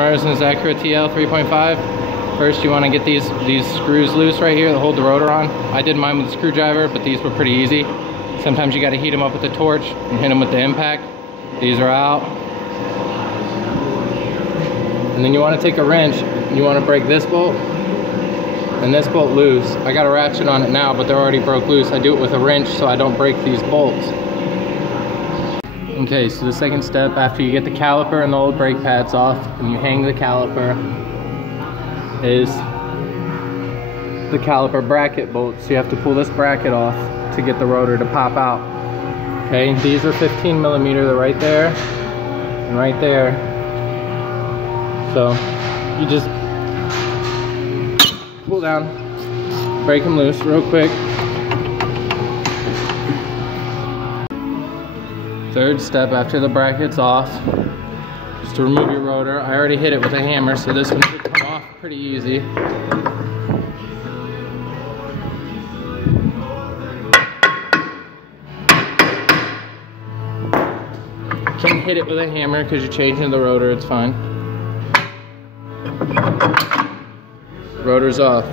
Horizon Acura TL 3.5. First you want to get these screws loose right here that hold the rotor on. I did mine with a screwdriver, but these were pretty easy. Sometimes you got to heat them up with a torch and hit them with the impact. These are out. And then you want to take a wrench, you want to break this bolt and this bolt loose. I got a ratchet on it now, but they're already broke loose. I do it with a wrench so I don't break these bolts. Okay, so the second step, after you get the caliper and the old brake pads off and you hang the caliper, is the caliper bracket bolt. So you have to pull this bracket off to get the rotor to pop out. Okay, these are 15 millimeter, they're right there and right there. So you just pull down, break them loose real quick. Third step after the bracket's off is to remove your rotor. I already hit it with a hammer, so this one should come off pretty easy. You can hit it with a hammer because you're changing the rotor, it's fine. Rotor's off.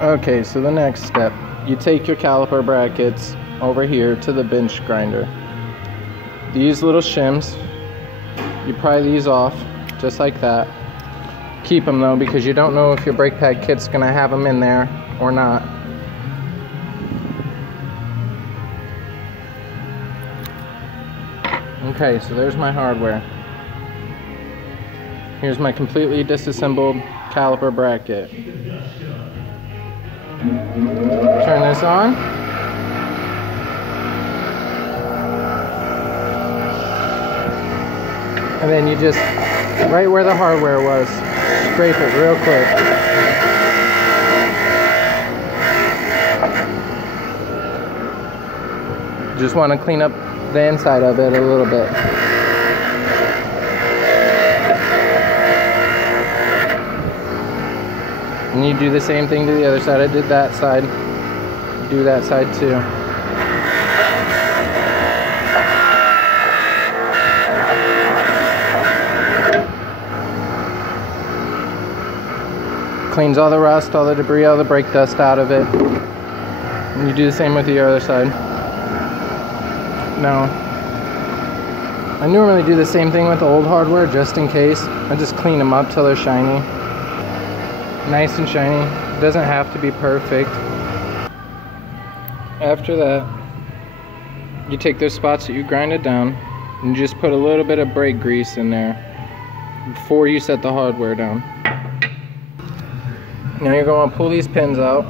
Okay, so the next step, you take your caliper brackets over here to the bench grinder. These little shims, you pry these off just like that. Keep them though, because you don't know if your brake pad kit's gonna have them in there or not. Okay, so there's my hardware. Here's my completely disassembled caliper bracket. Turn this on. And then you just, right where the hardware was, scrape it real quick. Just want to clean up the inside of it a little bit. And you do the same thing to the other side. I did that side. Do that side too. Cleans all the rust, all the debris, all the brake dust out of it. And you do the same with the other side. Now, I normally do the same thing with the old hardware just in case. I just clean them up till they're shiny. Nice and shiny. It doesn't have to be perfect. After that, you take those spots that you grinded down and you just put a little bit of brake grease in there before you set the hardware down. Now you're going to pull these pins out.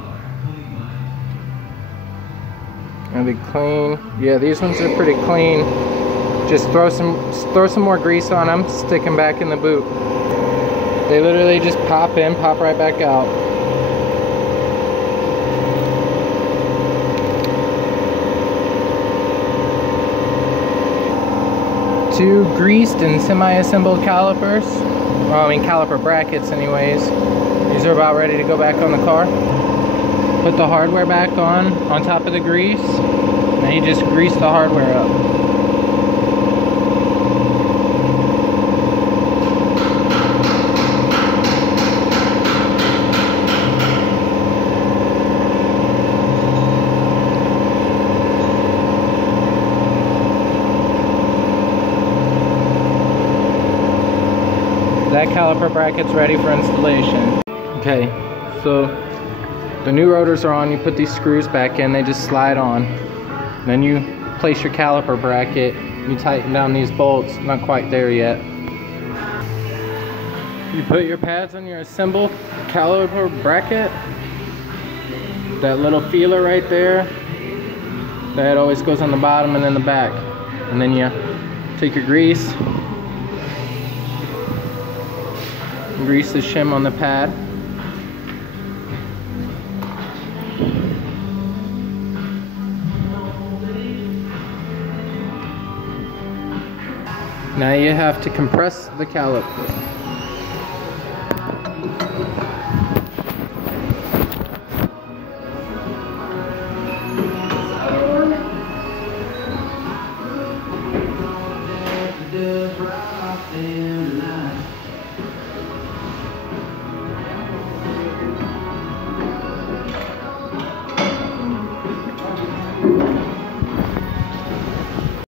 Are they clean? Yeah, these ones are pretty clean. Just throw some more grease on them, stick them back in the boot. They literally just pop in, pop right back out. Two greased and semi-assembled calipers. Well, I mean caliper brackets anyways. These are about ready to go back on the car. Put the hardware back on top of the grease. Now you just grease the hardware up. That caliper bracket's ready for installation. Okay, so the new rotors are on. You put these screws back in, they just slide on. Then you place your caliper bracket, you tighten down these bolts, not quite there yet. You put your pads on your assembled caliper bracket. That little feeler right there, that always goes on the bottom and then the back. And then you take your grease, grease the shim on the pad. Now you have to compress the caliper.